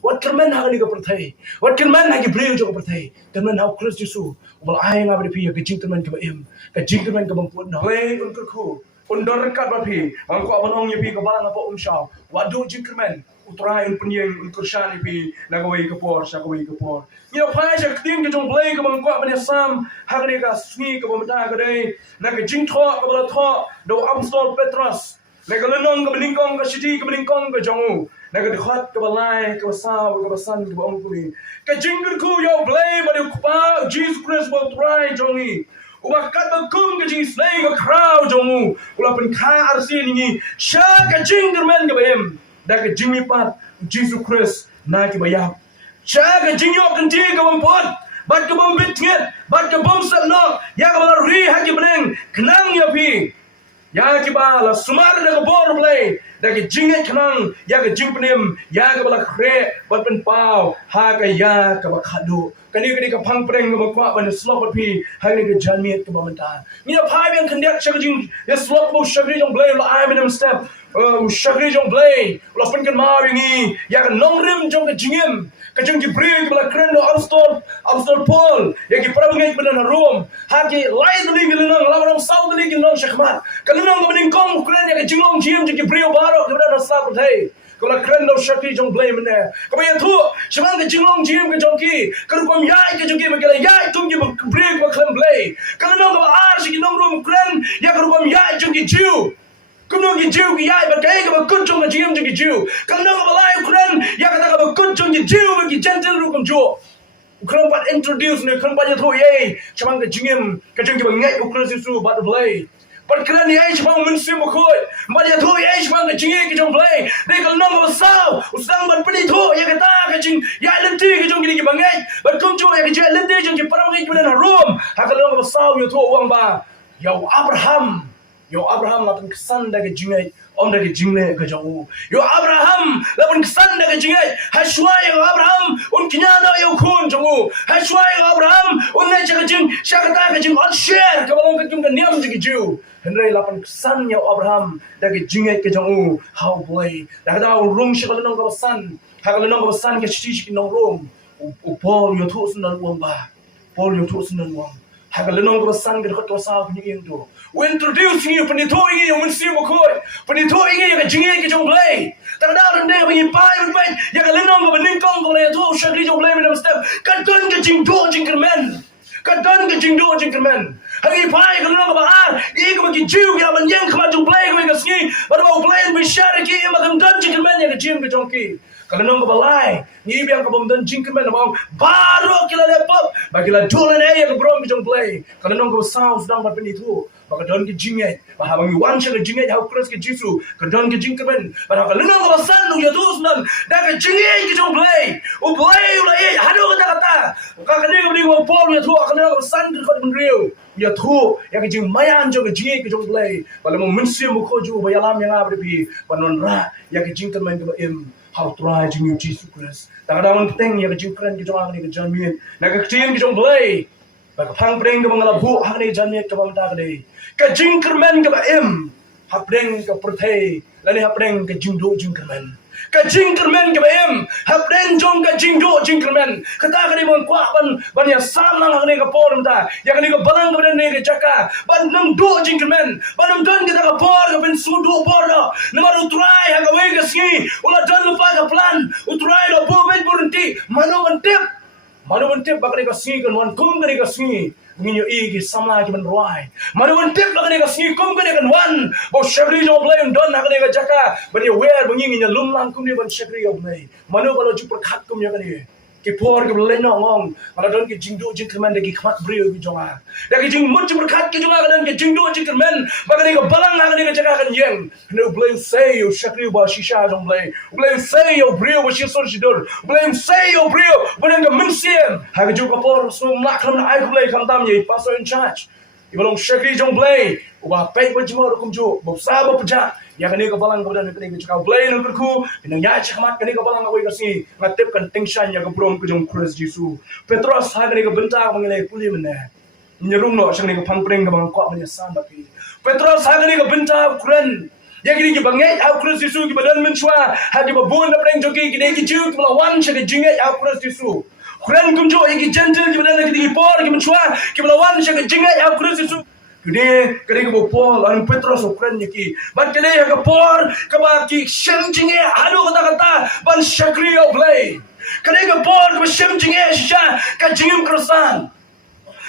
What kermen hak ni ke perthai. What kermen hak beliau juga perthai. Kermen hak Kristus Yesus. Ubal ayah ngabri pi ke jingkermen ke baim. Ke jingkermen ke bangpun. Nalai unkurku. Undor kat bapi. Angku aban ong yepi ke balang apa umshaw. Wadu jingkermen. Utrai un penyeng un kursan pi nagawai ke por sakawai ke por. Ni apa aja keting ke jong blai ke bangku aban sam hak ni ka sni ke bamta ke dei. Nak ke jingtho ke bala tho do apostol Petrus. Nak lenong ke beningkong ke siti ke beningkong ke jongu. Nak ke dekat ke balai ke basau ke basan ke bang kuni. Ke jingkerku yo blai badu kupa Jesus Christ bo try jongi. Uba kat bagum ke jing slay ke crowd jongu. Ula pen kha arsi ni sha ke jingkermen ke baim. Dah ke jing pat Jesus Christ na ki bayap. Sha ke jing yo kan ti ke bampot. Bat ke bom bitnget, bat ke bom sabno. Ya ke bala ri ha ki bring kenang ya pi. Ya ki bala sumar da ke bor play. Dah ke jinget kenang, ya ke jing penim, ya ke bala kre bat pen pau. Ha ke ya ke bakadu. Kani ke pang preng ke bakwa ban slop pi. Ha ke janmiet ke bamanta. Ni pai yang kendak cha jing ya slop bo shagri jong blay la ai ben step. Shagri jong blay. La pen kan ma wingi, ya ke nong rim jong ke jingim. Kajang ki bring ke bala kren do Apostol Paul. Ya ki parang ben na room. Ha ki lai de lig lenong la ram sau de lig lenong shakmat. Kalunong ke bening kong kren ya ke jinglong jim ki bring baro ke bala slap thai. Kalau keren dah syakri jong blame mana? Kau yang tu, sebab ke jinglong jim ke jongki, kalau kau yai ke jongki macam yai tu ke break macam blame. Kalau nak kau ars ke nong room keren, ya kalau kau yai jongki jiu. Kau nak jiu ke yai, berkai kau kut jong ke jim jongki jiu. Kalau nak kau lain keren, ya kata kau kut jongki jiu bagi gentle room jiu. Kau pat introduce ni, kau pat tu yai, sebab ke jingim, ke jongki bangai ukras itu bat blame. Perkara ni ai sebab mensi mukoi. Mbak tu ai sebab ke jingi ke jong play. Dei kalau nong usau, usang ban peni tu ya kata ke jing ya lenti ke jong gini ke bangai. Ban kum jo ya ke jeng lenti jong ke parang ke bena room. Ha kalau nong usau yo tu uang ba. Yo Abraham lapun kesan dah ke jingai. Om dah ke jingle ke jong. Yo Abraham lapun kesan dah ke jingai. Hashwai yo Abraham un kinyana yo kun jong. Hashwai yo Abraham un nai ke jing syakata ke jing on share ke balong ke jong ke niam ke jiu. Henry lapan kesan ya Abraham dah ke jingai ke jong. How boy dah tahu room syakal nong ke pesan. Hakal nong ke pesan ke cici nong room. Paul yo tu sunan uang ba. Paul yo tu sunan uang. Hakal nong ke pesan ke dekat dosa punya tu. We introduce you penito ini yang mesti mukoi. Penito ini yang jingai ke jong play. Tak ada orang dia punya pai berbaik. Yang lenong ke beningkong ke le tu syakri jong play minum step. Kadang ke jingkermen. Kadang ke jingkermen. Hari pai ke lenong ke bahar. Ia ke bagi jiu ke aman yang kemat jong play ke sini. Baru mau play bersyar ke ia makan dan jingkermen yang ke jim ke jongki. Kalau nong ke balai, ni biang ke pemdan jingkermen abang baru kila lepop. Bagilah jualan ayah ke brom ke jong play. Kalau nong ke saus sedang berpeni tu. Maka don ke jinget, bahawa bangi wansha ke jinget hau keras ke jisu, ke don ke jingkermen, bahawa lenong ke basan ya tu senang, dah ke jinget ke jong play, play ulai, hadu kata, kau kena ke beri Paul ya tu, akan lenong ke basan ke kau beriu, ya tu, ya ke jing mayan jong ke jinget ke jong play, bahawa mau mensiam muka ju, bayalam yang apa depi, banon ra, ya ke jingkermen ke baim, hau try jingu jisu keras, tak ada orang penting ya ke jingkermen ke jong ni ke janmian, nak ke jing ke jong play. Bagi pang pring ke mengalap bu hak ni janmiat ke pamta ke dei. Ke jingkermen ke baim. Hak pring ke perthai. Lani hak pring ke jingdo jingkermen. Ke jingkermen ke baim. Hak pring jong ke jingdo jingkermen. Kata ke ni mengkuak ban ya sam nang hak ni ke por mta. Ya ke ni ke balang ke ni ke jaka. Ban nang do jingkermen. Ban nang don kita ke por ke pen sudu por do. Nomor utrai hak ke ke sini. Ulah don lupa ke plan. Utrai do bu met berhenti. Mano mentip. Manu mentip bakal dikasih kan wan kum kan dikasih minyo igi sama lagi menruai. Manu mentip bakal dikasih kum kan dikan wan. Bau syakri jauh belai don nak dikasih jaka. Bani aware benginginya lumlang kum ni ban syakri jauh belai. Manu kalau jumpa kat kum ya kan ni. Kipor ke belai nongong. Kalau don ke jingdo jingkermen deki kemat beriu ke jonga. Deki jing mut jumpa kat ke jonga kan ke jingdo jingkermen. Bakal dikasih balang nak dikasih jaka kan yang. Kena belai say yo syakri bah shisha jauh belai. Belai say yo beriu bah shisor shidur. Belai say yo beriu. Belai ke mensiam. Hak juga por semua nak kena air belai kamtam ye pastor in charge. Ibalong syakri jong belai. Ubah pay berjemur kum jo. Bapsa bapja. Ya kini kebalang kemudian kini cakap belai nak berku. Kini ya cakap kini kebalang aku ikasi ngatip kan tension yang kebrom kejong Kristus Yesus. Petrus hak kini kebentar mengilai pulih mana. Nyerung no syakri kepang pering kebang kuat menyesam bagi. Petrus hak kini kebentar keren. Ya kini ki bangai au Kristus Yesus ki badan menshwa ha ki babun na preng joki ki dei ki ju ki lawan sha ki jingai au Kristus Yesus. Kuran kumjo ki gentle ki badan ki por ki menshwa ki lawan sha ki jingai au Kristus Yesus. Kini kini ki Paul an Petrus ukran ki ban kini ha ka por ka ba ki shem jingai adu kata ban shakri au play. Kini ka por ka shem jingai sha ka jingim krosan.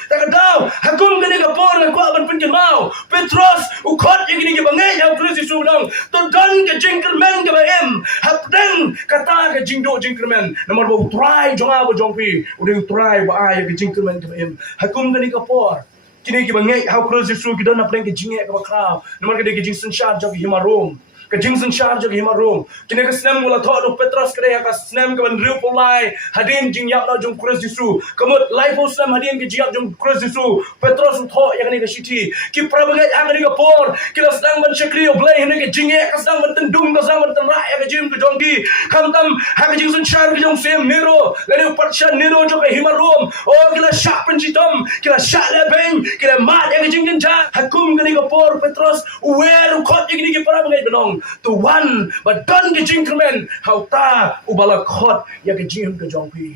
Tak tahu, hakum kini kapor nak kuat ban penjen mau. Petrus ukot yang kini kebangai yang Kristus Yesus dong. Tudan ke Jingkyrmen ke baem. Hapdeng kata ke Jingkyrmen. Nomor bawa try jonga bawa jongpi. Udah try bawa ayah ke Jingkyrmen ke baem. Hakum kini kapor. Kini kebangai yang Kristus Yesus kita nak pergi ke jingek ke bakrau. Nomor kini ke Jingkyrmen syar jauh himarum. Ke Jingkyrmen syar jauh himarum. Kini ke senam mula thok do Petrus kini ke senam ke ban riu polai. Hadin jingyap na jong Kristus Yesus. Kemut life senam hadin ke jingyap jong Kristus Yesus. Petrus thok yang kini ke siti. Ki prabagai yang kini ke por. Kila sedang ban syakri oblay ini ke jingek ke sedang ban tendung ke sedang ban tenrak yang ke jim ke jongki. Kam hak Jingkyrmen syar ke jong sem nero. Lalu patshan nero jong ke himarum. Oh kila syak pencitom. Kila syak lebeng. Kila mat yang ke Jingkyrmen syar. Hakum kini ke por Petrus. Uwer ukot yang kini ke prabagai benong. Tuan badan ke Jingkyrmen hau ta ubala khot ya ke jim ke jongpi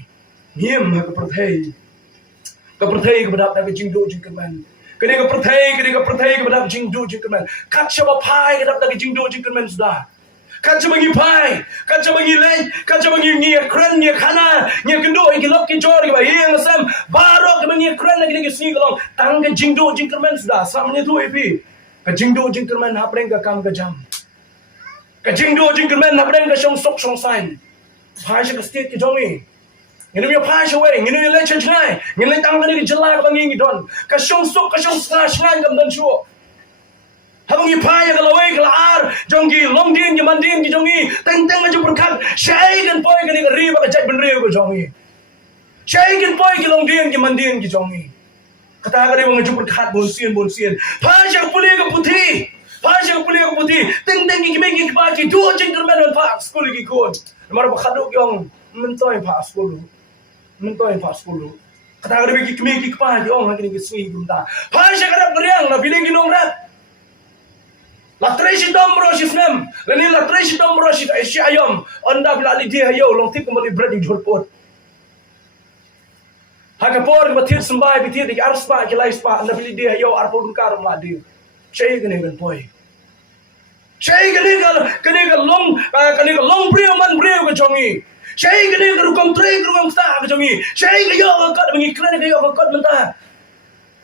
ngiem ha ke perthei ke badap ke jingdo Jingkyrmen kene ke perthei ke badap jingdo Jingkyrmen kat shaba pai ke dap ke jingdo Jingkyrmen sudah kat shaba ngi pai kat shaba ngi lei kat shaba ngi kren ngi khana ngi kendo ngi lok ki jor ke ba yeng sam baro ke ngi kren ngi sni kolong tang ke jingdo Jingkyrmen sudah samne tu epi ke jingdo Jingkyrmen ha preng ke kam ke jam Kajingdo Jingkyrmen nak berdeng ke sok sain. Pai sya ke state ke jongi. Ngini punya pai sya wei, ngini le chengai, ngini tang kani ke jelai ke bangi don. Ka sok sngai gam dan shuo. Habang i pai ke lawai ke ar, jongi longdin ke mandin ke jongi, teng aja berkat. Syai kan poi kani ke riba ke jai ben riu ke jongi. Syai kan poi ke longdin ke mandin ke jongi. Kata kani mengaju berkat bonsian. Pai sya pulih ke putih. Pasang pulih ke putih, teng ki megi ke pagi, dua Jingkyrmen dan pak sekolah ki kon. Nomor berkhaduk yang mentoy pak sekolah, Kata ada megi ke pagi, orang lagi ni kesini gumta. Pasang kadap beriang, na pilih ginong rat. Latresi dombro sisnem, lani latresi dombro sis Asia ayam. Anda bila lidia hayo, long tip kembali berat di jorpot. Haka por ke batir sembai bitir di arspa ke laispa, anda bila lidia hayo arpo gungkar meladi. Syai kene kan poi. Syai kene ka long brio ke jongi. Syai kene ka rukam sta ke jongi. Syai ka yo ka kat mengi kran ka yo ka kat menta.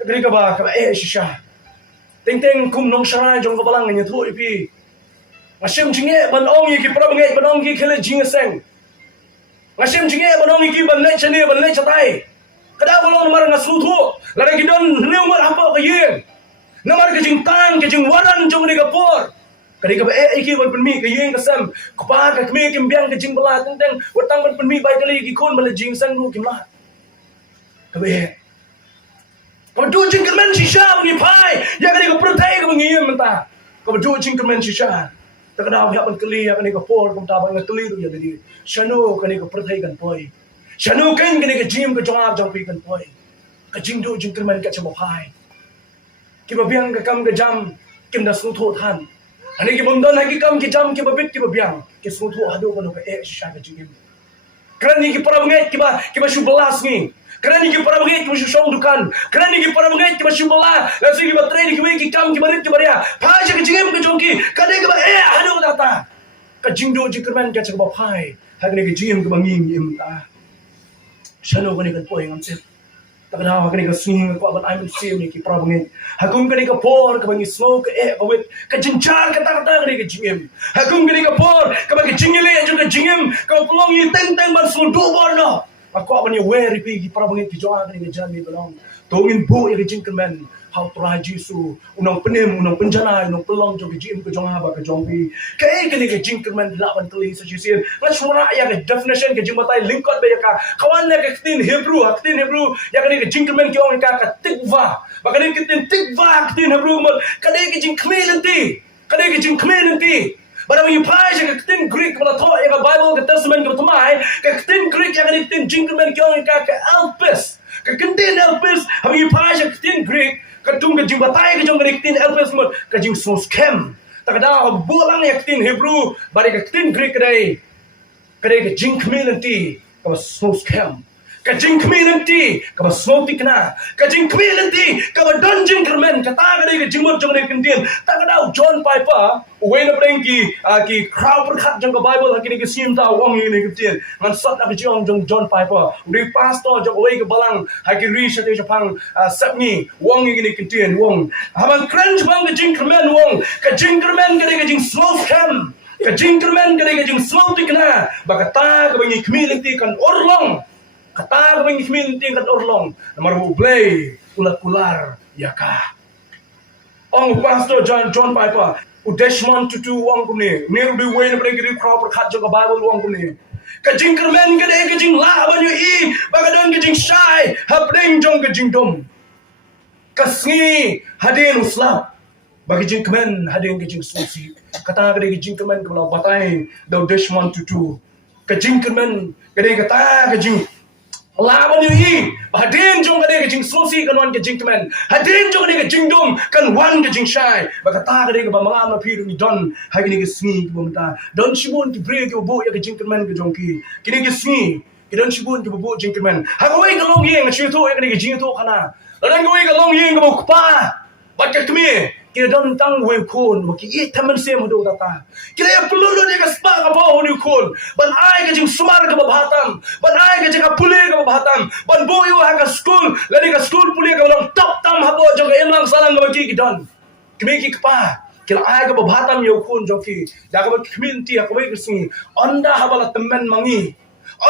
Kene ka ba shisha. Teng kum nong sharai jong ka balang ngi thu ipi. Ngasim jinge ban ong ki pra bangai ban ong ki khele jinge seng. Ngasim jinge ban ong ki ban le chane ban le chatai. Kada bolong mar ngasu thu. Lare ki don reu mar apa ka ye. Namar ke jing waran jong ni kapor. Kadi ka iki wan penmi ke yeng kasam. Kupa ka kmi kim biang ke jing bala teng watang ban penmi bai kali ki kon bala jing sang du kim la. Ka Ka du Jingkyrmen shisha ngi pai. Ya kadi ka pertai ka ngiem menta. Ka du Jingkyrmen shisha. Ta ka daw ya ban kali ya kani ka por kum ta ban kali ru ya jadi. Shano kani ka pertai kan poi. Shano kan kani ka jim ka jong pi kan poi. Ka jing du Jingkyrmen ka chamo pai. Kiba biang ke kam ke jam kim da sung tho than ani ki bom don ha ki kam ki jam ki babit ki biang ki sung tho hadu ko no ke sha ke jingim krani ki para ngai kiba shu belas ni krani ki para ngai ki shu shong dukan krani ki para ngai ki shu bala la si ki ba trade ki kam ki barit ki baria pa sha ke jingim ke jongki kade ki ba hadu ko ta ka jingdo Jingkyrmen ka cha ba pai ha ni ki jingim ki banging im ta shano ko ni kan poi ngam sip. Tak ada apa kena swing ko aban I'm sim ni ki problem. Hakum kena ka por ka bangi smoke bawit ka jinjar kata kena ka jingim. Hakum kena ka por ka bangi jingile anjur ka jingim ka pelong yi teng ban sul do borno. Aku aban ye weri pi ki problem ki joa kena ka jami belong. Tongin bo ye ka Jingkyrmen how try Jesu unang penim unang penjana unang pelong jo ki jim ka jonga ba ka jongpi. Kai kena ka Jingkyrmen laban teli sa jisir. Ngasura ya ka definition ka jimatai linkot ba ya ka kawan na ka tin Hebrew ya kani ke Jingkyrmen ki ong ka tikva ba kani ke tikva tin Hebrew mo kani ke Jingkyrmen ti bara mi pai ka tin Greek ba to ya Bible ka Testament ka tumai ka tin Greek ya kani tin Jingkyrmen ki ong ka Elpis ka tin Elpis mi pai ka tin Greek ka tung ka jingbatai ka jong tin Elpis mo ka jing sos kem takda bolang ya tin Hebrew bari ka tin Greek kadai ka Jingkyrmen nanti ka snow scam ka Jingkyrmen nanti ka snow tikna ka Jingkyrmen nanti ka don Jingkyrmen kata kadai ka jingmot jong ne kendien takda John Piper uwe na preng ki crowd perkhat jong ka Bible hakini ki sim ta wong ni kendien ngan sat na jong John Piper ri pastor jong uwe ka balang hakiri sate japang sapni wong ni kendien wong habang cringe bang ka Jingkyrmen wong ka Jingkyrmen kadai ka jing snow scam ka Jingkyrmen kadai ka jing snow tikna bakata ka bangi community kan orlong kata ka bangi community kan orlong namar play ulat-ular yaka ong pastor John Piper udeshman tutu wang kuni neru di way na pergi crowd perkhat jong ka Bible wang kuni ka Jingkyrmen kadai ka jing la banyu i bagadon ka jing shy hapding jong ka jing dom kasngi hadin uslap bagi Jingkyrmen hadin ke jing susi kata kadai ke Jingkyrmen ke belau batai dau deshman tutu ke Jingkyrmen kadai kata ke jing lawan yu hadin jong kadai ke jing susi kan wan ke Jingkyrmen hadin jong kadai ke jing dum kan wan ke jing shai bakata kadai ke bamanga ma piru ni don hagini ke sngi ke bomta don shibun ki bre ke bo ya ke Jingkyrmen ke jongki kini ke sngi ke don shibun ke bo Jingkyrmen hagawai ke long yeng chu to ya ke jing to kana dan gawai ke long yeng ke bo kpa bakat kemi kira don tang we kon waki i taman se mo do data kira ya pelulu de ka spa ka bo ni kon ban ai ka jing sumar ka bahatam ban ai ka jing pule ka bahatam ban boyo ha ka school lani ka school pule ka long top tam habo jo ka emlang salang ka ki don kemi ki pa kira ai ka bahatam yo kon jo ki da ka community ka we ka singi onda habala temen mangi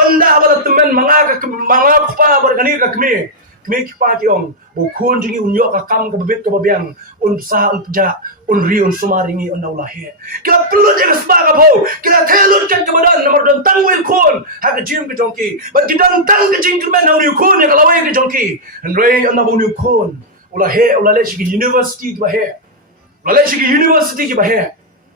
onda habala temen manga pa bar kani ka kemi ki pa ki ong bo kon jingi unyo ka kam ka bebet ka babiang un sa un ja un ri un sumaringi un naula he kila pelun ya spa ka bo kila thelun kan ka badan nomor don tang we kon ha ka jim ka jongki ba gidan tang ka Jingkyrmen na ni kon ya ka lawe ka jongki and re an na bo ni kon ula he ula le shi university ki ba he ula le shi university ki ba he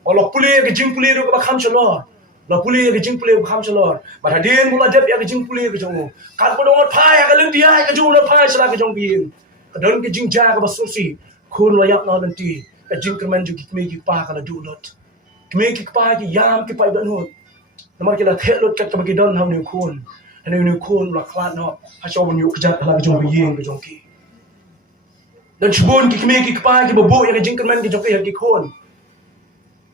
ula pule ka jing pule ro ka kham chalo la puli ke jing puli kham chalor ba hadin mula dep ya ke jing puli ke jong kat ko dong phai ya ke leng dia ke jong na phai sala ke jong bin ka don ke jing ja ka basusi khun la yak na nanti ka Jingkyrmen ju ki me ki pa ka la du lot me ki pa ki yam ki pa don hot namar ke la the lot kat ka ki don ha ni khun ani ni khun la khlat no ha chaw ni ku jat la ke jong yin ke jong ki dan chbon ki me ki pa ki bo ya ke Jingkyrmen ke jong ki khun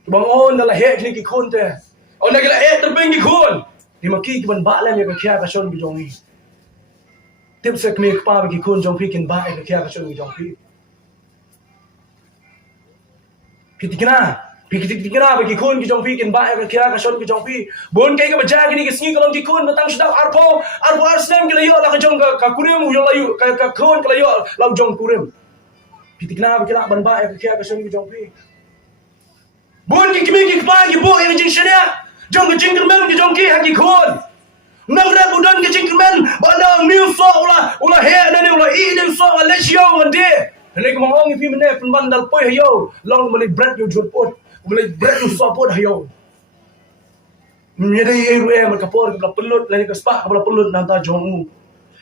ki bang on la he ki khun te on nagila terbengi khon di maki ki ban ba lem ya ka kya ka shon bi jongi tip se kme pa ki khon jong phi kin ba ka kya ka shon bi jong phi pitikna ba ki khon ki jong phi kin ba ka kya ka shon bi jong phi bon kai ka ba ja ki sngi ka long ki khon batang shda arpo arsnem ki la yo la ka jong ka kurem yo la yo ka khon ka la yo la jong kurem pitikna ba ki la ban ba ka kya ka shon bi jong phi bon ki kme ki pa ki bo ya jing shania jong ke Jingkyrmen ke jong ki haki khon nang ra udan ke Jingkyrmen bana new so ula he dan ula i dem so la shio ngande le ko mong fi mene pen bandal poi hayo long mali bread yo jur pot mali bread yo so pot hayo nyede e ru e ka por ka pelut le ka spa ka pelut nang ta jong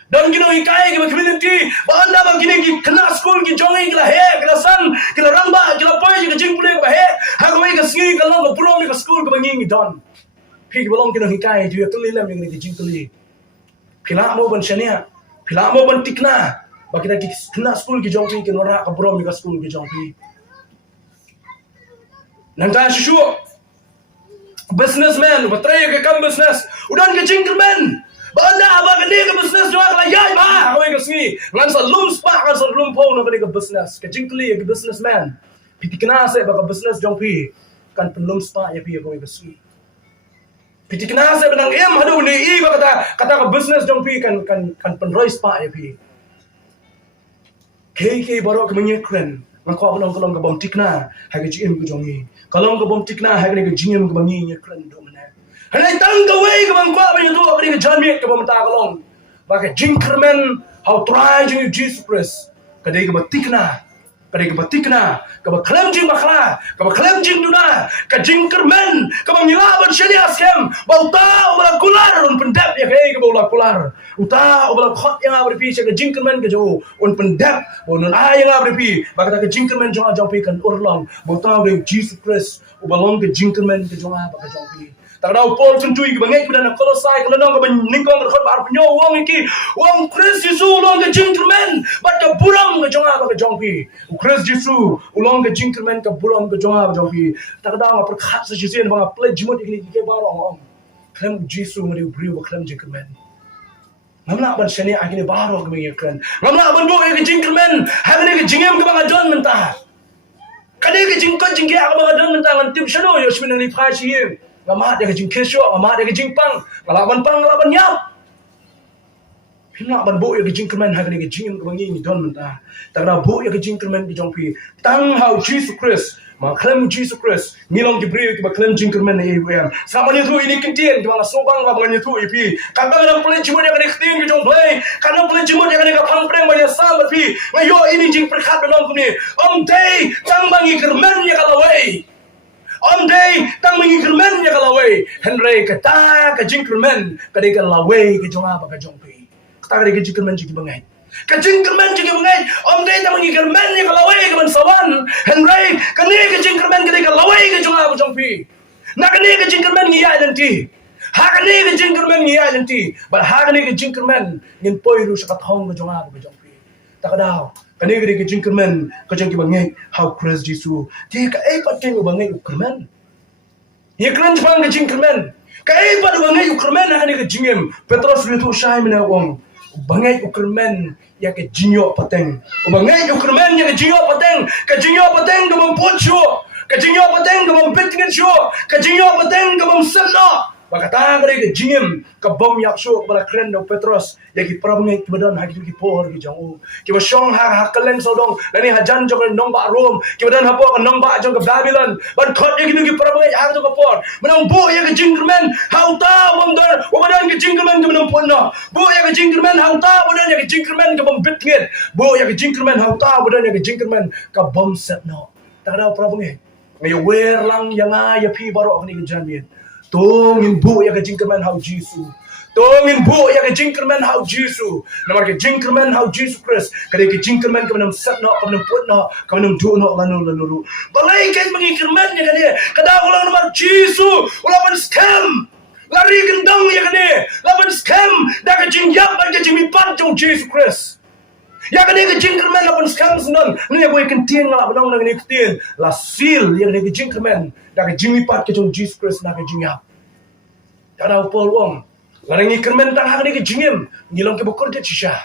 dan gino hikai ke community banda ba gini ki kena school ki jong ki la he ki la san ki la ramba ki la poi ki jing pule ka he ha ko ka singi ka long ka pro mi ka school ka bangi don pi ki bolong ki no hikai tu ya tuli lem ni ki jing tuli phila mo ban shania phila mo ban tikna ba kita ki kena school ki jong ki nora ka pro mi ka school ki jong pi nang ta shu businessman ba tray ka kam business udan ke Jingkyrmen banda aba ka ni ka business jo ka yai ba ko ka singi ngan sa lum spa kan sa lum po no ka business ka Jingkyrmen ka businessman pitikna se ba ka business jong pi kan pen lum spa ya pi ko ka singi pitikna se benang em hadu ni i ba kata ka business jong pi kan pen roi spa ya pi ke baro ka menye kren ngan ko kalong ka bom tikna ha ka jim ko jong ni kalong ka bom tikna ha ka jim ko bangi ye kren do Hanay tangga way ka bang kwa ba yung tuwa ka janmit ka ba matakalong. Baka Jingkyrmen how try yung Jesus Christ. Kaday ka ba tikna. Kaday ka ba tikna. Ka ba kalam jing bakla. Ka ba kalam jing duna. Ka Jingkyrmen. Ka ba milaban siya ni askem. Ba utao ba kular ron pendap ya kaya ka ba ubala kular uta ubala khot yang abri pi ke Jingkyrmen ke jo un pendap un yang abri pi baka ke Jingkyrmen jo pi kan urlong bota de Jesus Christ ubalong ke Jingkyrmen ke jo baka jo pi tak daw Paul tuntui ke bangai kepada Kolosai kalau nang ke ningkong ke khot bar penyo wong iki wong Christ Jesus ulong ke Jingkyrmen baka burang ke jo baka jo pi Christ Jesus ulong ke Jingkyrmen ke burang ke jo baka jo pi tak daw perkhat sa Jesus banga pledge jimot ikli ke barong klem Jesus mari ubri wa klem Jingkyrmen ngamna ban shani agini baro ke mengi kren ngamna ban bo ke Jingkyrmen hagni ke jingem ke banga don mentah kade ke jingkot jingge ke banga don mentah ngan tim shano yo shmin ni phashi ngama de ke jingkesho ngama de ke jingpang ngalaban pang ngalaban nyap pina ban bo ke Jingkyrmen hagni ke jingem ke bangi ni don mentah takra bo ke Jingkyrmen ke jongpi tang how Jesus Christ ma klem Jesus Christ ngilong Jibril ke klem Jingkyrmen ni em sama ni tu ini kentien ke bang sobang ba bang ni tu ipi kan bang lang plen jimod yang ni kentien ke jong play kan plen jimod yang ni ka phang preng ba ya sam pi ngayo ini jing perkhat belong ku ni day tang bang Jingkyrmen ya kalawai day tang bang Jingkyrmen ya kalawai Henry kata ke Jingkyrmen ka de kalawai ke jong ba ka jong pi kata ke Jingkyrmen jing bangai ka Jingkyrmen jing bangai day tang bang Jingkyrmen ya kalawai ke ban sawan Henry kani ke Jingkyrmen ke de kalawai ke jong ba jong pi nak ni ke Jingkyrmen ngi ya nanti Haka ni ke Jingkyrmen ngi ya nanti but haka ni ke Jingkyrmen ngin poiru sa kathong ke jong ba ke jong pi takadaw kani ke Jingkyrmen ka jong ki bangai how Christ Jesus ti ka pat ke bangai Jingkyrmen ye kran pang ke Jingkyrmen ka pat bangai Jingkyrmen haka ni ke jingem Petros ritu shai mina wong bangai Jingkyrmen ya ke jinyo pateng bangai Jingkyrmen ya ke jinyo pateng ke mampucho ke jinyo pateng ke mampetingen syo ke jinyo pateng ke mamsana bakata ngre ke jingem ke bom yaksho bala kren do Petros ya ki prabangai ke badan hagi ki por ki jangu ki ba shong ha kalen sodong lani hajan jong nong ba rom ki badan hapo nong ba jong ke Babylon ban khot ya ki prabangai ha to ke por menang bo ya ke Jingkyrmen hauta wondor badan ke Jingkyrmen ke menang ponna bo ya ke Jingkyrmen hauta badan ya ke Jingkyrmen ke bom bitngit bo ya ke Jingkyrmen hauta badan ya ke Jingkyrmen ke bom set no tak ada prabangai ngayo wer lang yanga ya pi baro ni ke janmin tongin bu ya ke Jingkyrmen how Jesus tongin bu ya ke Jingkyrmen how Jesus namar ke Jingkyrmen how Jesus Christ kade ke Jingkyrmen ke menam sat no ke menam put no ke menam du no lanu balai ke mengi Jingkyrmen ya kade kada ulang namar Jesus ulapan scam lari gendang ya kade lapan scam da ke jingyap ba ke jimi pat jong Jesus Christ ya kade ke Jingkyrmen lapan scam senang ni aku ikan tien ngala benang nang ni tien la seal ya kade ke Jingkyrmen da ke jimi pat ke jong Jesus Christ na ke jingyap kada Paul wong larang Jingkyrmen tang hak ni ke jingem ngilong ke bokur de chisha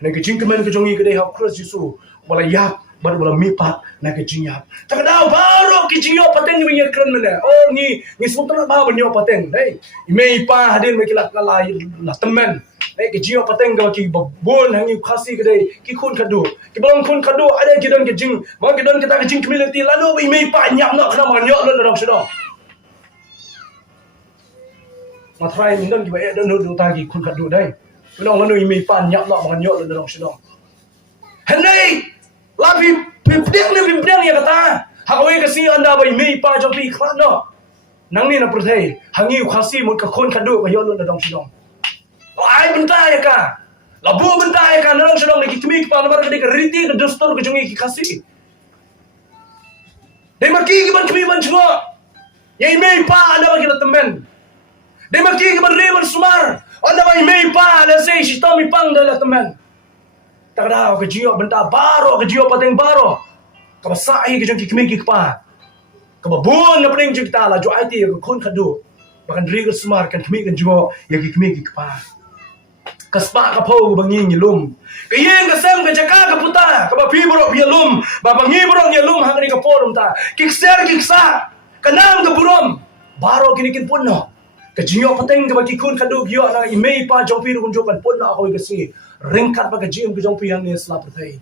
na ke Jingkyrmen ke jongi ke de hak Christ Jesus bala yap bar bala mipat na ke jingyap tak da baro ke jingyo pateng ni Jingkyrmen oh ni sultan ba banyo pateng dai imei pa hadin me kilak kala la temen ke jingyo pateng ga ki babon hangi khasi ke dai ki khun khadu ki balong khun khadu ada kidan ke jing ma kidan kita ke jing community lalu imei pa nyap na khana man yo lo dong sedong matrai mindan ki ba e don do ta ki khun khadu dai minong lalu imei pa nyap na man yo lo dong sedong henai labi pimpiang ya kata hakawe kasi anda ba imei pa jopi khana nang ni na perthai hangi khasi mut ka khun khadu ka yo lo dong sedong ai bentar ya ka labu bentar ya ka nang sedang lagi kemi kepala mar ke riti ke dostor ke jongi ki khasi dai maki ke ban kemi ban chua ye mei pa ada bagi temen dai maki ke ban reban sumar ada bagi mei pa ada sei si tomi pang da temen tak ada ke jio bentar baro ke jio pateng baro ka basai ke jongi kemi ki pa ka babun na pring kita la jo IT ke khun khadu bahkan regal sumar kan kemi kan jio ya ki kemi ki pa kaspa ka pau bangi ngilum kayen ka sam ka jaka ka puta ka ba pi bro bialum ba bangi bro ngilum hangni ka porum ta kikser kiksa kanam ka burom baro kinikin punno ka jiyo pateng ka ba kikun kadu gyo na imei pa jopi ru kunjo kan punno ako igasi ringkat ba ka jim ka jopi hangni sla prathai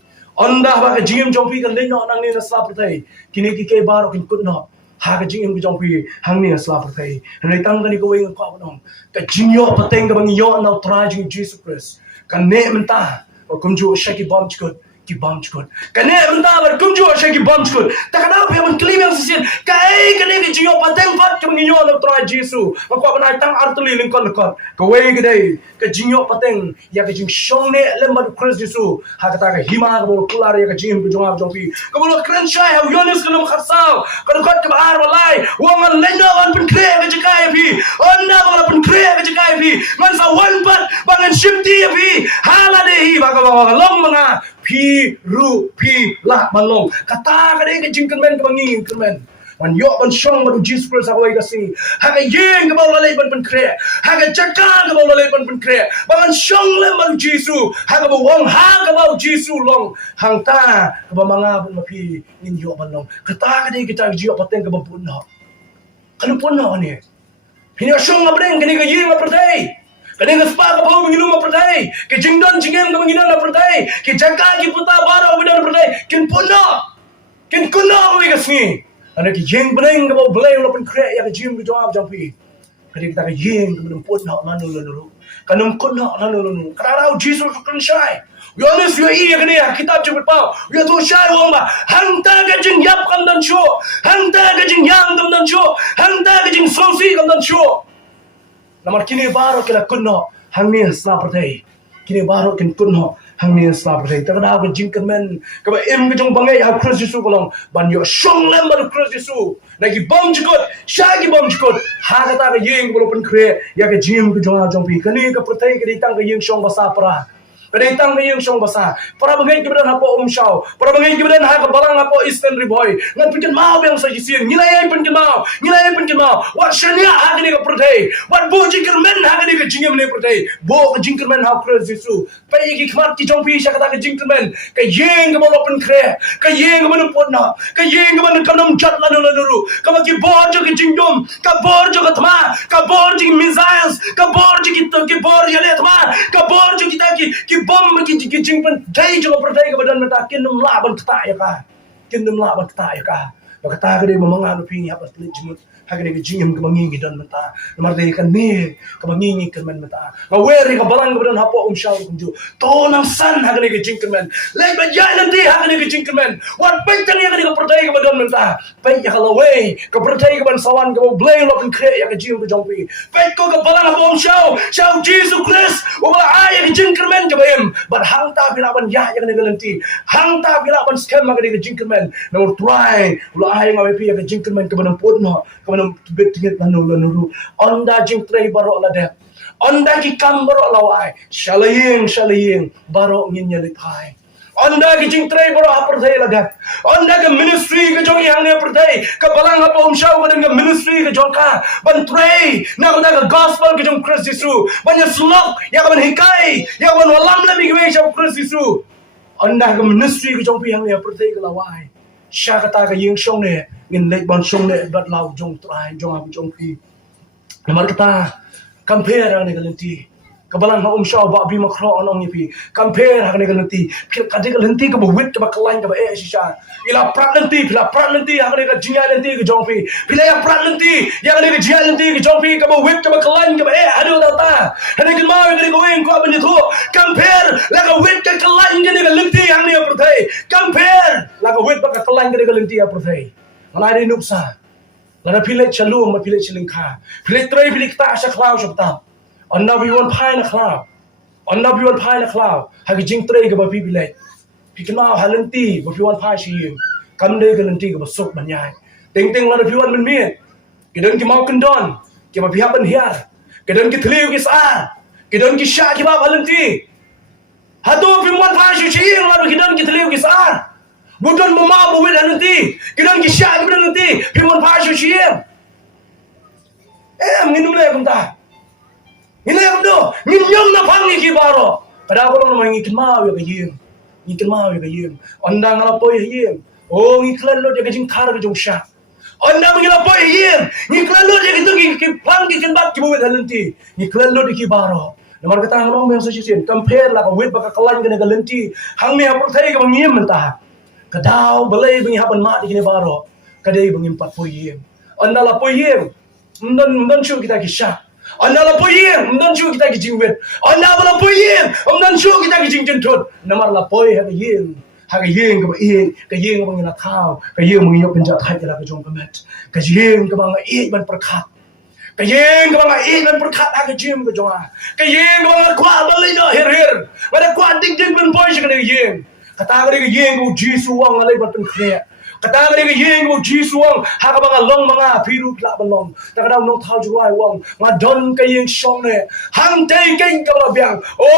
onda ba ka jim jopi kan leno nang ni sla prathai kini ki ke baro kin kunno ha ka jing im jong pi hang ni asla prathai nei tang ka ni ko wing ko dong ka jingyo pateng ka bang yo na tra jing Jesus Christ kan ne menta ko kumju shaki bom chkut ki bam chkot kane benda bar kumju asha ki bam chkot takana phe man klim yang sisin kai kane ki jio pateng fat kum nyo no tra Jesu ko bana tang artuli ling kon kon ko we ki dai ka jio pateng ya ka jing shong ne lemma Christ Jesu ha ka ta ka hima ka bol kular ya ka jim ku jong jong pi ka bol kran shai ha yonis ka lum khasaw ka ko ka ar walai wangan lendo an pun kre ka jikai pi onna bol pun kre ka jikai pi man sa wan pat bangan shimti pi hala de hi ba ka ba long mga pi ru pi la malong kata ka de ka Jingkyrmen ka bangin Jingkyrmen man yo ban shong ba Jesus Christ away ka si ha ka yen ka ba lalay ban kre ha ka chaka ka ba lalay ban kre ban shong le man Jesus ha ka ba wang ha ka ba Jesus long hang ta ka ba mga ban mapi nin yo ban long kata ka de ka jiyo pateng ka ba pun no kan pun no ni hina shong ba den ka ni ka yen ma pertai kadang spa ka bau menginu ma pertai ke jingdon jingem ka menginu na pertai ke jaka ki puta baro bidan pertai kin punna kin kunna wi ka sni ana ki jing bring ka bau blay la pen kre ya ka jim ki jawab jampi kadang ta ka jing ka menum punna manu lu kanum kunna lanu lu karau Jesus kan shai Yonis yo iya kini kitab cepet pau yo tu shai wong ba hangta ka jing yap kam dan sho hangta ka jing yang kam dan sho hangta ka jing sosi kam dan sho Namar kini baru kena kunno hangni sla pertai kini baru kin kunno hangni sla pertai takada ka Jingkyrmen ka ba em ka jong bangai ha Christ Jesu kolong ban yo shong lem ba Christ Jesu nagi bom jikot shagi bom jikot ha ka ta ka yeng bolo pen kre ya ka jim ka jong pi kani ka pertai ka ditang ka yeng shong basa pra Kadang na yung siyang basa. Para bangay kibadan hapo umsyaw. Para bangay kibadan haka balang hapo Eastern Riboy. Ngan pinkin mau yang sa jisiyan. Ngilayay pinkin mau. Ngilayay pinkin mau. Wat syanya haka ni ka perday. Wat bo Jingkyrmen haka ni ka jingem ni perday. Bo ka Jingkyrmen haka Christ Jesu. Pay iki kmat ki jong pi siya kata ka Jingkyrmen. Ka yeng ka malo pen kre. Ka yeng ka manupod na. Ka yeng ka manukam jat lanu lanuru. Ka maki bor jo ki jingdom. Ka bor jo ka tma. Ka bor jo ki missiles. Ka bor jo ki bor yale tma. Ka bor jo ki bom ki Jingkyrmen dai jo pertai ka badan mata kinum laban kata ya ka kinum laban kata ya ka bakata ka de mamanga no pi ha pas jimut ha ka de jingem ka mangi gidan mata namar dai kan ne ka mangi Jingkyrmen mata ka weri ka balang ka badan hapo umshaw kunju to nang san ha ka de Jingkyrmen lai ba ya nanti ha ka de Jingkyrmen wat pai kan ya ka de pertai ka badan mata pai ya ka lawe ka pertai ka ban sawan ka blay lo kan kre ya ka jim ka jongpi pai ko ka balang hapo umshaw shaw Jesus Christ wala ay ka Jingkyrmen ka but hangta bilaban ya yang negalanti hangta bilaban scam ka de Jingkyrmen no try wala ay nga pi ka Jingkyrmen ka banang podno ka banang betingit nanu lanuru onda jingtray baro la de onda ki kambaro lawai shalaying baro nginya lipai onda ki jingtray baro aperthai la de onda ka ministry ka jong yang ne perthai ka balang apa umshaw ka dengan ministry ka jong ka ban pray na ka gospel ka jong Christ Jesu ban slok ya ka ban hikai ya ban walam la mi ka Christ Jesu onda ka ministry ka jong pi yang ne perthai ka lawai sha ka ta ka ying shong ne ngin lek ban shong ne bat law jong trai jong pi namar kita compare ne galanti kabalan ha umshaw ba bi makro onong ni pi compare ha ne galanti phil kadi galanti ka bwit ka bakalain ka ba shisha ila pratlanti ha ne ka jinga lanti ka jong pi phila ya pratlanti ya ne ka jinga lanti ka jong pi ka bwit ka bakalain ka ba adu ta ta ha ne ka ma ne ka wen ko ba ni tho compare la ka wit ka kalain ka ne ka lanti ha ne perthai compare la ka wit ba ka kalain ka ne ka lanti ha perthai mana ri nupsa la phile chalu ma phile chilingkha phile trai phile ta sha khlaw shapta Onna biwan pai na khlaw onna biwan pai na khlaw ha ki jingtray ka ba pi bilai pi kana halanti ba biwan pai shi kam de galanti ka ba sok ban yai ting la biwan min mi kidan ki mau kendon ki ba biha ban hiar kidan ki thliu ki sa kidan ki sha ki ba halanti hatu biwan pai shi la kidan ki thliu ki sa budon mama bu wit halanti kidan ki sha ki ba halanti biwan pai shi minum le kunta Ini yang do, nyom na pangi ki baro. Kada ko lang mangi kemau ya kayem. Ni kemau ya kayem. Onda ngala poy yem. Oh ni klalo de kajing thar ke jong sha. Onda ngala poy yem. Ni klalo de ki pangi ken bat ki buwet halanti. Ni klalo de ki baro. Namar kata ngom yang sosial compare la ka wit baka kalan ke galanti. Hang me apur thai ka mangiem mentah. Kadau balai bengi haban mat ki ne baro. Kadai bengi pat poy yem. Onda la poy yem. Mdan chu kita ki sha. Anda la poyem, mdan chu kita ki jingwet. Anda la poyem, mdan chu kita ki jingjentot. Namar la poy ha yem. hak yeng ka e ka yeng bang ina thao ka yeng mong yo penja thai la ka jong ka met ka yeng ka bang e ban prakhat ka yeng ka bang e ban prakhat ka jim ka jonga ka yeng ka bang kwa ba le no her ba kwa ding ding ban boy ka yeng ka ta ka yeng ko jisu wang le ban khre kata ka yeng ko jisu wang ha ka bang long mga phiru kla ban long ta ka nong thao juai wang nga don ka yeng shong ne hang tay keng ka ba byang o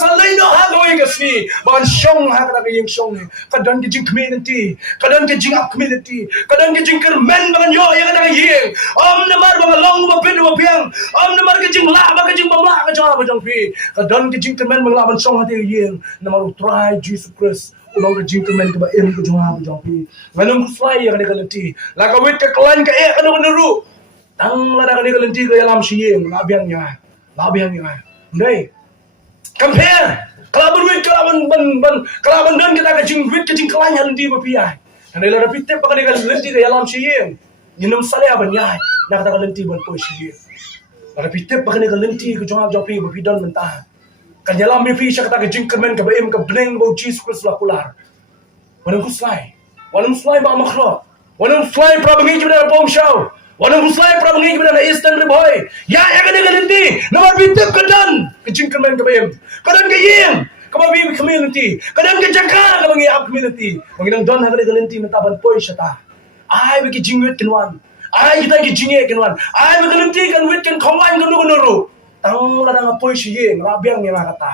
sa le no ha ko ka si ban shong ha ka yeng shong ne ka don ki jing community ka don ki jing up community ka don ki Jingkyrmen ban yo ya ka yeng om na mar bang long ba pin ba byang om na mar ka jing la ba ka jing ba la ka ja ba jong pi ka don ki Jingkyrmen bang la ban shong ha te yeng na mar try Jesus Christ ulang ka Jingkyrmen ka ba em ka jong ha ba jong pi nganong kuswai ya ka lenti la ka wit ka klan ka e ka no nuru tang la ka lenti ka yalam siyeng la byang nya ndai compare kalaban wit kalaban dan kita ka jing wit ka jing klan han di ba pi ai anai la rapit te pa ka lenti ka yalam siyeng ninam sale ban nya na ka lenti ban po siyeng la rapit te pa ka lenti ka jong ha jong pi ba pi don mentah kan yalam mi fi sya ka Jingkyrmen ka ba em ka bleng bo Jesus Christ la kular wanang kusai ba makro wanang fly pra bangi jibna pom show wanang kusai pra bangi jibna eastern boy ya ka lenti nomor bitip ka dan ka Jingkyrmen ka ba em ka dan ka yeng ka ba bi community ka dan ka jaka ka bangi up community bangi nang don ha ka lenti mataban poy sya ta ai bi ki jingwit kinwan ai kita ki jinge kinwan ai bi lenti kan wit kan khongwan kan nuru tang la dang poy siyeng rabyang ni kata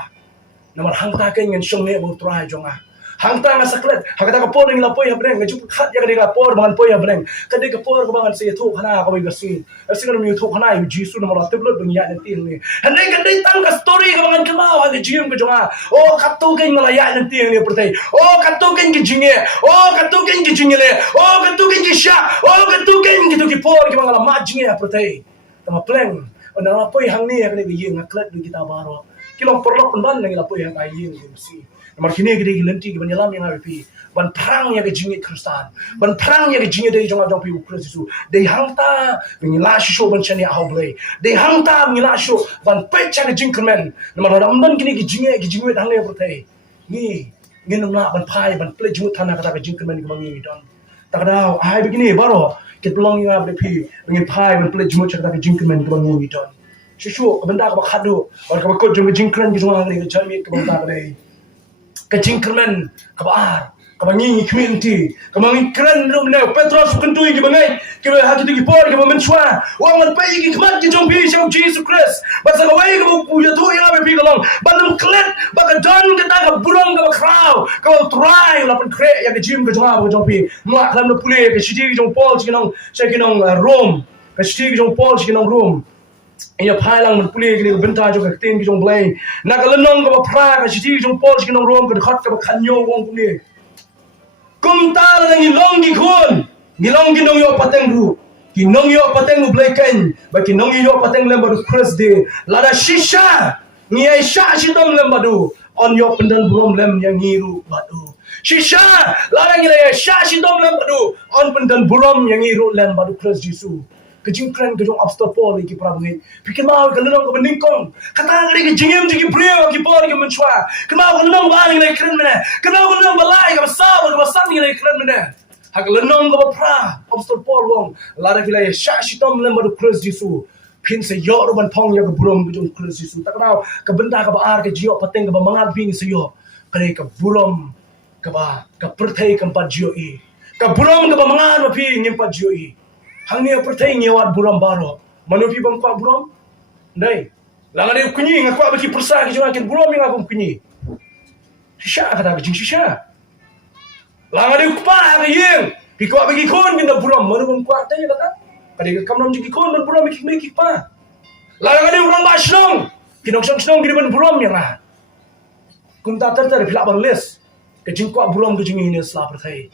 nomor hangta ka ngen shong ne bo try jonga hangta nga saklet hakata ka por ng lapoy habreng nga jup khat ya ka por bangan poy habreng kadi ka por ka bangan se thu khana ka bai gasin asi ka mi thu khana yu jisu no mara teblo dunya ne tin ni handai kadai tang ka story ka bangan kama ha ka jim ka jonga o khatto ka ngala ya ne tin ni pertai o khatto ka ngi jinge o khatto ka ngi jingele o khatto ka ngi sha o khatto ka ngi tu ki por ka bangala ma jinge pertai tama pleng ona lapoy hang ni ka ni yeng aklat du kita baro kilong porlok ban nang lapoy hang ka yeng si nomor kini gede lenti ban yalam yang api ban perang ya ke jingit Kristan ban perang ya ke jingit dari jong pi Kristus dei hangta ngila sho ban chani ahoble dei hangta ngila sho ban pecha ke Jingkyrmen nomor ramdan kini ke jingit hang ne prote ni nginna ban pai ban ple jingit thana kata ke Jingkyrmen ke bangi don takada ai begini baro ke pelong yang api ngin pai ban ple jingit kata ke Jingkyrmen ke bangi don shishu benda ka khadu or ka ko Jingkyrmen ke jong hang ne chami ke banda dei ka Jingkyrmen ka baar ka bangi community ka bangi kran rum ne Petros kentui ki bangai ki ha ki por ki menswa wa man pai ki kmat ki jong bi shau Jesus Christ ba sa wai ka bu ya tu ya be pi kalong ba dum klet ba ka don ka ta ka burong ka kraw ka try la pen kre ya ka jim ka jong ba jong pi ma klam no pule ka shiti ki jong Paul ki nong sa ki nong Rome ka shiti ki jong Paul ki nong Rome ia phailang man puli ki benta jo ka tin ki jong blai na ka lenong ka phra ka chiti jong pol ki nong rom ka khat ka khanyo wong ku ni kum ta la ngi long ki khon ngi long ki nong yo pateng ru ki nong yo pateng blai ken ba ki nong yo pateng lemba du Christ de la da shisha ngi ai sha shi dom lemba du on yo pendan brom lem yang ngiru badu shisha la da ngi le sha shi dom lemba du on pendan brom yang ngiru lemba du Christ Jesus ka Jingkyrmen ka jong apostol Paul ki prabangi pikir mau ka lenong ka beningkong kata ngri ka jingem ki prio ki Paul ki menchwa ka mau ka lenong ba ngi kren mena ka mau ka lenong balai ka sa ka san ngi kren mena hak lenong ka pra apostol Paul wong la da vilai sha shitom lemba du Christ Jesus pin se yo ro ban thong ya ka burom ka jong Christ Jesus tak nau ka benda ka ba ar ka jio pateng ka ba mangal ping se yo kare ka burom ka ba ka perthai ka pa jio i ka burom ka ba mangal ma phi ngim pa jio i hang ni perthai ngewat buram baro manupi bang kwa buram dai langa de kunyi ngakwa baki persa ki jona kin buram yang aku kunyi shisha kata ke jing shisha langa de kupa ka yeng ki kwa baki kon kin buram manu bang kwa tai kata kade ka kamnom ji ki kon ban buram ki pa langa de buram ba shnong kinok shnong ki ban buram yang ah kum ta tar phila bang les ke jing kwa buram ke jing ni sla perthai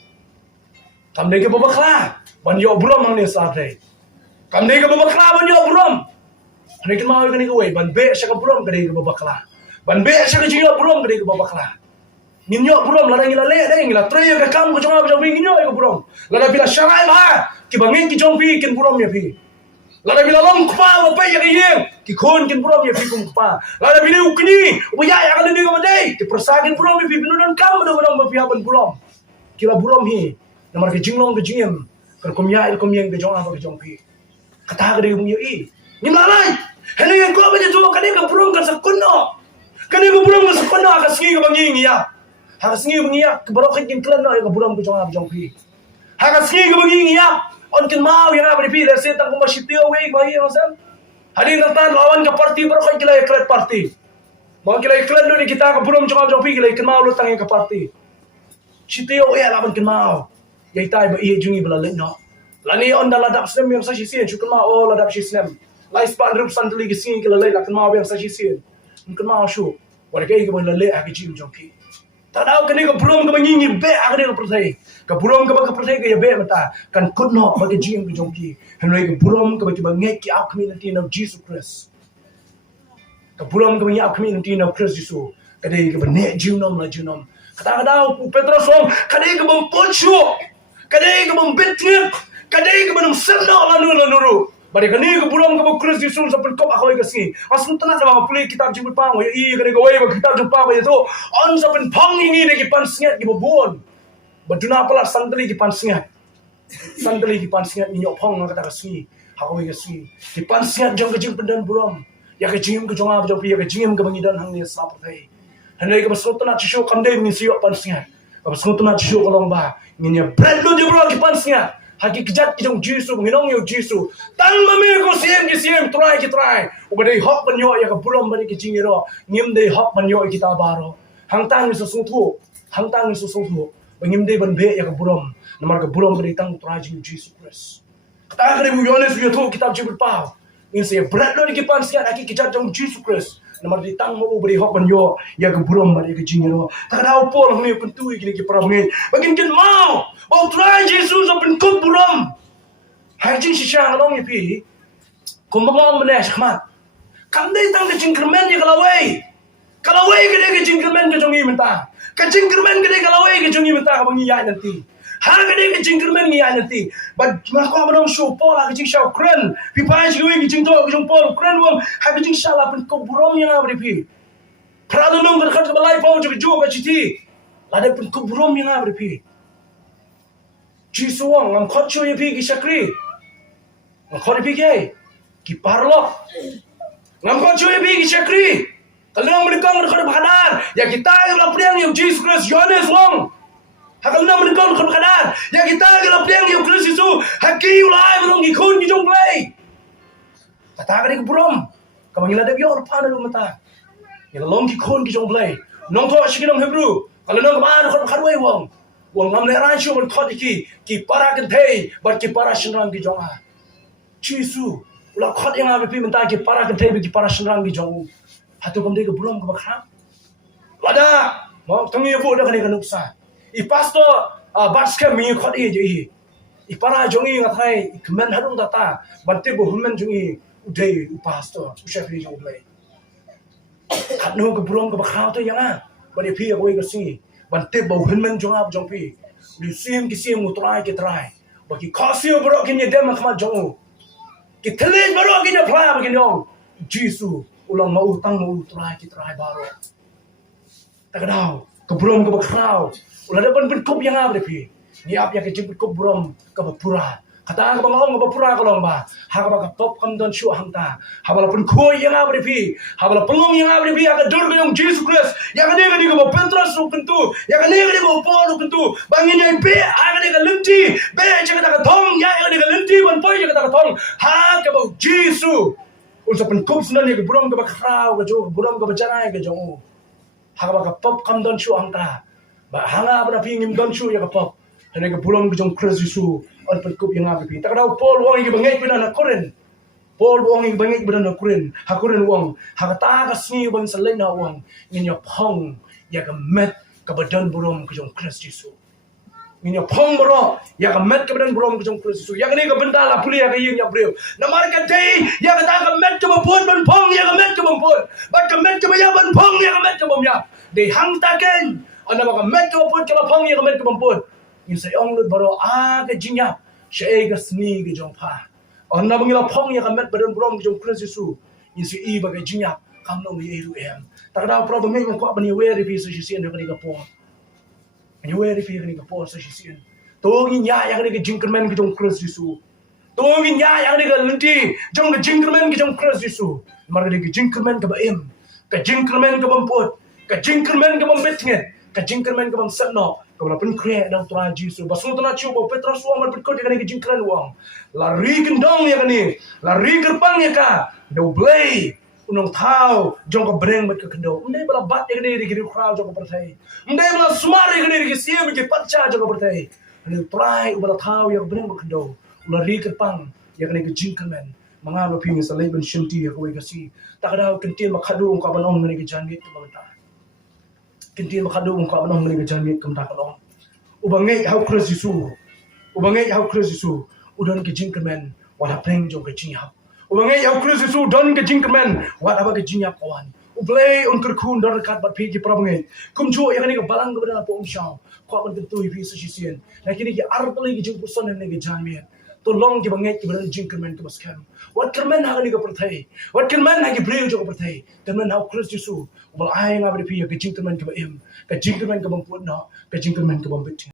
kam ne ke babakla ban yo buram ang ni sa thai kam ne ke babakla ban yo buram ne ke mau ke ni ko ban be sa ka buram ke ni ke babakla ban be sa ke jing yo buram ke ni ke babakla nin yo buram la ngi la le dai ngi la tre ka kam ko jong ba jong ngi yo buram la da bila sharai ba ki bangin ki jong pi kin buram ya pi Lada bila long kpa apa yang yang ki khon kin brom ya pi kum kpa. Lada bila ukni ubaya akan ni gamadai ki persagin brom pi binunan kam do manong pi haban brom. Kila brom hi namar ke jinglong ke jingem kan komya il komyeng ke jong apa ke jong pi. Kata ke dia i. Ni malai. Hene yang ko ba tu kan ke brom kan sakunno. Kan ke brom kan sakunno ka singi ke bangi ya. Ha singi bangi ya ke bro kin klan no ke brom ke jong apa jong pi. Ha singi ke bangi ya. On kin mau yang apa di rasa tang ko masitio we bayi masam hari ngatan lawan ke parti baru kai kila iklat parti mau kila iklat do kita ka burom jong jong pi kila kin mau lu tang ke parti sitio we lawan kin mau yai tai ba ie jungi bala le no lani on dala dak sem yang sa sisi chukun ma o la dak sisem lai span rup santli ki sing kila le la kin mau yang sa sisi kin mau shu wa ke ke bala le a ke jim jong pi tadau kini ke burom ke bangi be a ke pertai ke burom ke pertai ke be mata kan kudno bagi jim ke jongki henry ke burom ke bagi bangai ki our community of Jesus Christ ke burom ke bangai our community of Christ Jesus kadai ke bane jinom la jinom kata kadau Petrus wong kadai ke bompochu kadai ke bombetnya kadai ke bonum semno la nuru bari kani ke burom ke Christ Jesus sapen kop akoi ke sini asun tanah sama puli kitab jibut pang wa i kadai ke wai kitab jumpa wa itu on sapen pang ini de ki pan singat ki bobon baduna pala sandali ki pan singat sandali ki pan singat ni nyok pong kata kasi hakoi kasi ki pan singat jong ke jing pendan burom ya ke jing ke jong ab jong pi ya ke jing ke bangidan hang ni sap thai hanai ke basot na chisho kamde ni siyo pan singat ke basot na chisho kolong ba nginya bread lo de bro ki pan singat haki kejat ki jong jisu nginong yo jisu tang mame ko siem try ubade hok banyo ya ke burom bari ki jing ro ngim de hok banyo ki ta baro hang tang ni so sung thu bangim de ban be ya ke burom namar ke burom beri tang trajing Jesus Christ kata kare bu yones yo thu kitab jibut pa in se bread lo di pan siat aki kitab jong Jesus Christ namar di tang mo beri hok ban yo ya ke burom bari ke jingero tak ada opol ngi pentu iki ki param ngi bagin ken mau o try Jesus open kop burom hai jing si shang long pi kum mong menes khmat kam dei tang de Jingkyrmen ya kalawai ke Jingkyrmen ke jongi menta ka Jingkyrmen ke kalawai ke jongi menta ka bangi ya nanti ha ke Jingkyrmen ngi ya nanti but ma ko manong show pola ke jing shau kren pi pa ji wi ke jing to ke jong pol kren wong ha ke jing shala pen ko burom yang abri pi prado nong ke khat balai pau ju ju ka chiti la de pen ko burom yang abri pi ji suang ngam khot chu ye pi ki sakri ngam khot pi ke ki parlo ngam khot chu ye pi ki sakri kalau mereka berkadar, ya kita yang lapang yang Jesus Christ, Yohanes wong. Kalau mereka berkadar, ya kita yang lapang yang Kristus Yesus, haki ulai belum ikut kijong play. Kata kali keburom, kamu ngila debi orang pada lu mata. Yang long ikut kijong play. Nong tu asyik nong Hebrew. Kalau nong kemana kau berkadway wong. Wong ngam leran syu berkad ki para kentei, bar ki para senrang kijong ah. Jesus, ulah kod yang abe pi menta ki para kentei ki para senrang kijong. Hatu kamde ke burom ke bakram lada mau tangi bu dah kani kanuksa I pastor basket mi khot e je I para jongi ngathai kmen harung data bante bo humen jongi udai pastor ushafri jong play khatno ke burom ke bakram to yang bade pi boy ke singi bante bo humen jong ab jong pi li sim ki sim utrai ke trai baki khasio bro ke ni dem khma jong ki thele bro ke ni phla ke ni Jesus ulang mau utang mau try baru tak kadau keburom ke bakrau ulah depan berkup yang apa depi ni apa yang kejemput kup burom ke bapura kata ke bangong ke bapura kalau ba hak ba top kam don shu hangta habala pun khoi yang apa depi habala pelong yang apa depi aga dur ke Jesus Christ yang ni ke Petrus kentu yang ni ke Paul kentu bangin yang be aga ni ke lenti be jaga ka thong ya ni ke lenti ban poi jaga ka thong ha ke ba Jesus ulsa penkop sunan ke burom ke bakrau ke jo burom ke bajarai ke jo ha ba ka pop kam don shu angta ba hanga ba pingim don shu ya ka pop hene ke burom ke jong Kristus Yesus on penkop yang abi tak ada Paul wong ke bangai pina na Korin Paul wong ke bangai pina na Korin ha Korin wong ha ta ka sni bang salen na wong nginya pong ya ka met ka badan burom ke jong Kristus Yesus Minyak pong bro, ya kemet kemudian belum kejong Kristus. Yang ini kebentar lah pulih ya kayung ya bro. Namar kati, ya kata kemet kebempun ben pong ya kemet kebempun. Bat kemet kebaya ben pong ya kemet kebempun. Dihang taken, anda baka kemet kebempun kalau pong ya kemet kebempun. Ini saya ong lut bro ke jinyap, saya ke seni ke jong pa. On na bangila phong ya kamet badan brom jong Kristus Yesus. Yesu I bagai jinya kam no mi eru em. Tak ada problem ngai ko bani we ri pi so sien ka ni ka po. Ani we ri pi ka ni ka po so sien. To gi nya ya ka ni ka Jingkyrmen ki jong Kristus Yesus. To gi nya ya ka ni ka lenti jong ka Jingkyrmen ki jong Kristus Yesus. Mar ka ni ka Jingkyrmen ka ba em. Ka Jingkyrmen ka bam pot. Ka Jingkyrmen ka bam betnget. Ka Jingkyrmen ka bam satno. Kau pun kre dalam Tuhan Yesus. Basmu tu nak cuba Petrus wang berkot dengan Jingkyrmen wang. Lari gendong ya kani, lari gerbang ya ka. Do blay unong thau jong ka breng mat ka kendo. Undai bala bat ya kani ri crowd jong ka perthai. Undai bala smar ya kani ri siam ke patcha jong ka perthai. Ani try bala thau ya breng mat kendo. Lari gerbang ya kani Jingkyrmen. Mga ba pingi sa leben shinti ya ko kasi. Takadaw kentin makadung ka banong ngani ka janggit ka bangta. Kentin makadung ka banong ngani ka janggit ka bangta ka. Ubangai how Kristus Yesus. Ubangai how Kristus Yesus. Udon ke Jingkyrmen wala preng jong ke jinyap. Ubangai how Kristus Yesus don ke Jingkyrmen wala ba ke jinyap kawan. Ublay on kerkun dor kat bat pigi prabangai. Kumjo yang ni ke balang ke bana po umshaw. Ko ban tentu hi so sisien. Lakini ke artoli ke jing puson ne ke janmian. Tolong ke bangai ke bana Jingkyrmen ke baskem. Wat Kermen ha ni ke perthai. Wat Kermen ha ke breu jong ke perthai. Kermen how Kristus Yesus. Ubal ai ngabri pi ke Jingkyrmen ke ba em. Ke Jingkyrmen ke bang puat no. Ke Jingkyrmen ke bang